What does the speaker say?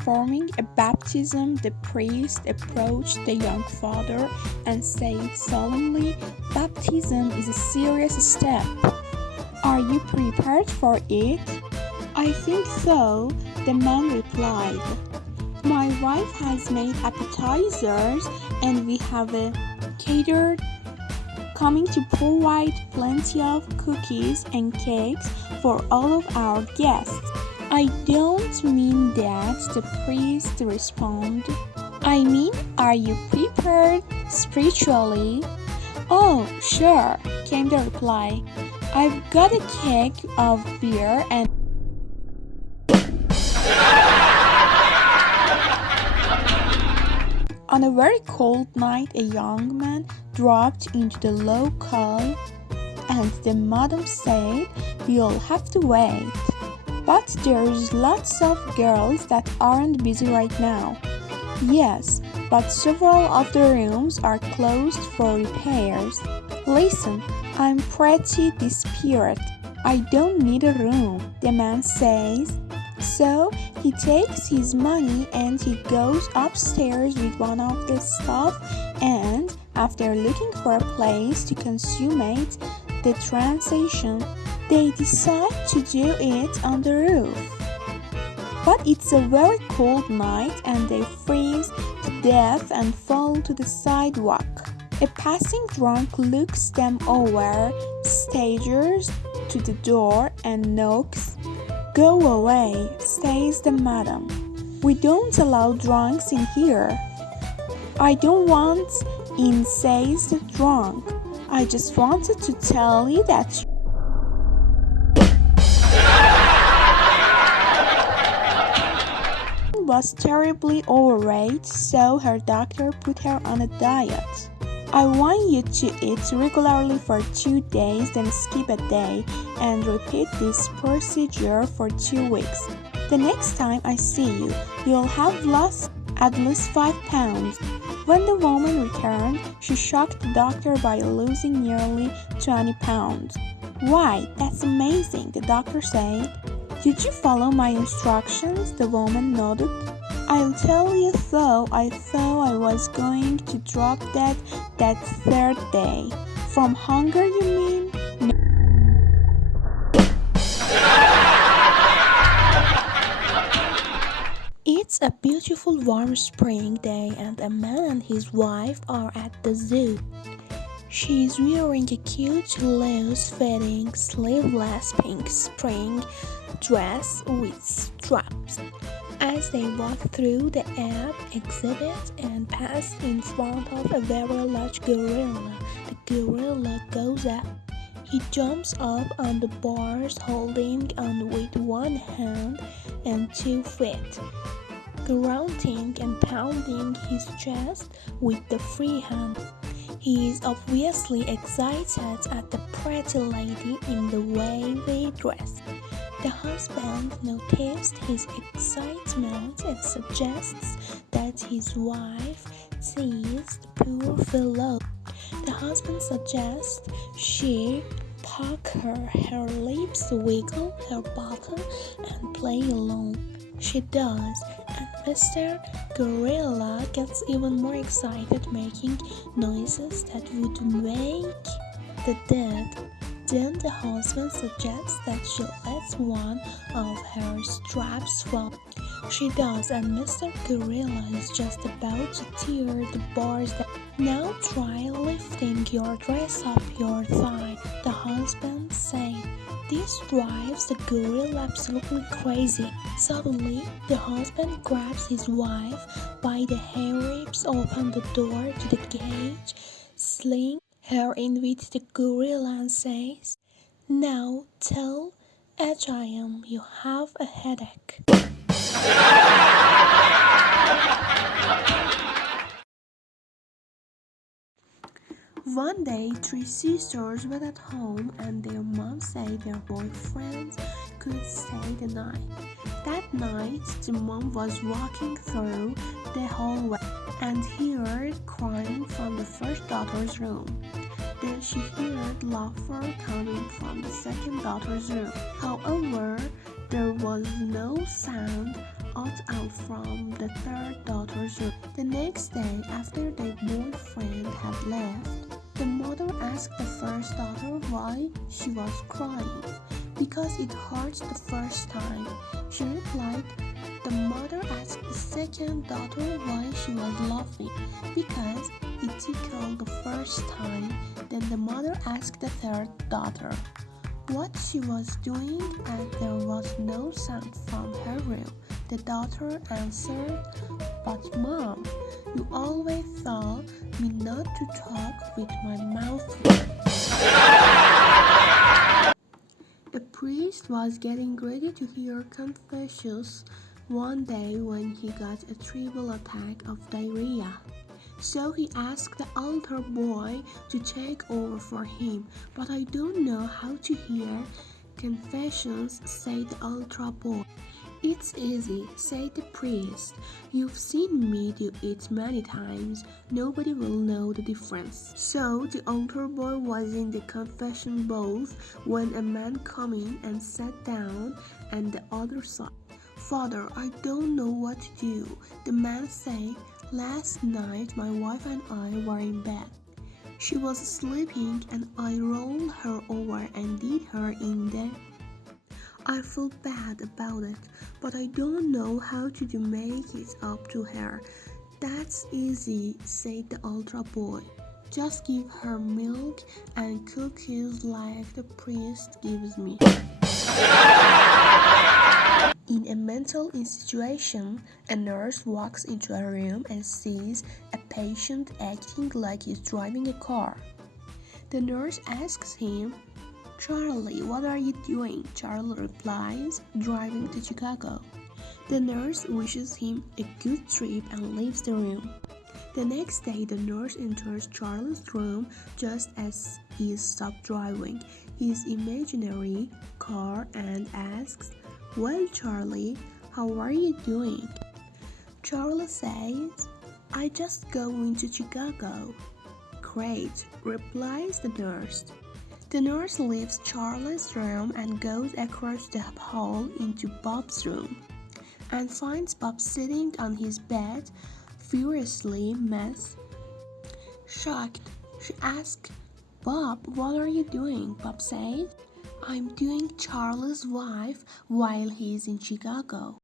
performing a baptism, the priest approached the young father and said solemnly, "Baptism is a serious step. Are you prepared for it?" "I think so," the man replied. "My wife has made appetizers and we have a caterer coming to provide plenty of cookies and cakes for all of our guests." "I don't mean that," the priest responded. "I mean, are you prepared spiritually?" "Oh, sure," came the reply. "I've got a keg of beer and on a very cold night, a young man dropped into the local and the madam said, "You'll have to wait. But there's lots of girls that aren't busy right now." "Yes, but several of the rooms are closed for repairs." "Listen, I'm pretty desperate. I don't need a room," the man says. So he takes his money and he goes upstairs with one of the staff, and after looking for a place to consummate the transaction, they decide to do it on the roof. But it's a very cold night and they freeze to death and fall to the sidewalk. A passing drunk looks them over, staggers to the door and knocks. "Go away," says the madam. "We don't allow drunks in here." "I don't want in," says the drunk. "I just wanted to tell you that you was terribly overweight, so her doctor put her on a diet. I want you to eat regularly for 2 days, then skip a day, and repeat this procedure for 2 weeks. The next time I see you, you'll have lost at least 5 pounds. When the woman returned, she shocked the doctor by losing nearly 20 pounds. "Why, that's amazing," the doctor said. "Did you follow my instructions?" The woman nodded. "I'll tell you though, I thought I was going to drop that 3rd day." "From hunger, you mean?" It's a beautiful warm spring day and a man and his wife are at the zoo. She is wearing a cute, loose-fitting, sleeveless pink spring dress with straps. As they walk through the ape exhibit and pass in front of a very large gorilla, the gorilla goes up. He jumps up on the bars holding on with one hand and 2 feet, grunting and pounding his chest with the free hand. He is obviously excited at the pretty lady in the wavy dress. The husband noticed his excitement and suggests that his wife sees the poor fellow. The husband suggests she puck her lips, wiggle her bottom, and play along. She does, and Mr. Gorilla gets even more excited, making noises that would wake the dead. Then the husband suggests that she lets one of her straps fall. She does, and Mr. Gorilla is just about to tear the bars down. "Now try lifting your dress up your thigh," the husband said. This drives the gorilla absolutely crazy. Suddenly, the husband grabs his wife by the hair, rips open the door to the cage, slings her in with the gorilla and says, "Now tell Agam you have a headache." One day, 3 sisters were at home and their mom said their boyfriends could stay the night. That night, the mom was walking through the hallway and heard crying from the first daughter's room. Then she heard laughter coming from the second daughter's room. However, there was no sound got out from the third daughter's room. The next day, after their boyfriend had left, the mother asked the first daughter why she was crying. Because it hurt the first time, she replied. The mother asked the second daughter why she was laughing. Because it tickled the first time. Then the mother asked the third daughter what she was doing, and there was no sound from her room. The daughter answered, "But Mom, you always told me not to talk with my mouth full." The priest was getting ready to hear confessions one day when he got a terrible attack of diarrhea. So he asked the altar boy to take over for him. "But I don't know how to hear confessions," said the altar boy. "It's easy," said the priest. "You've seen me do it many times. Nobody will know the difference." So the altar boy was in the confession booth when a man came in and sat down on the other side. "Father, I don't know what to do," the man said. "Last night my wife and I were in bed. She was sleeping and I rolled her over and did her in the... I feel bad about it, but I don't know how to make it up to her." "That's easy," said the altar boy. "Just give her milk and cookies like the priest gives me." In a mental institution, a nurse walks into a room and sees a patient acting like he's driving a car. The nurse asks him, "Charlie, what are you doing?" Charlie replies, "Driving to Chicago." The nurse wishes him a good trip and leaves the room. The next day, the nurse enters Charlie's room just as he stops driving his imaginary car and asks, "Well, Charlie, how are you doing?" Charlie says, "I just going to Chicago." "Great," replies the nurse. The nurse leaves Charlie's room and goes across the hall into Bob's room and finds Bob sitting on his bed, furiously mad. Shocked, she asks, "Bob, what are you doing?" Bob says, "I'm doing Charlie's wife while he's in Chicago."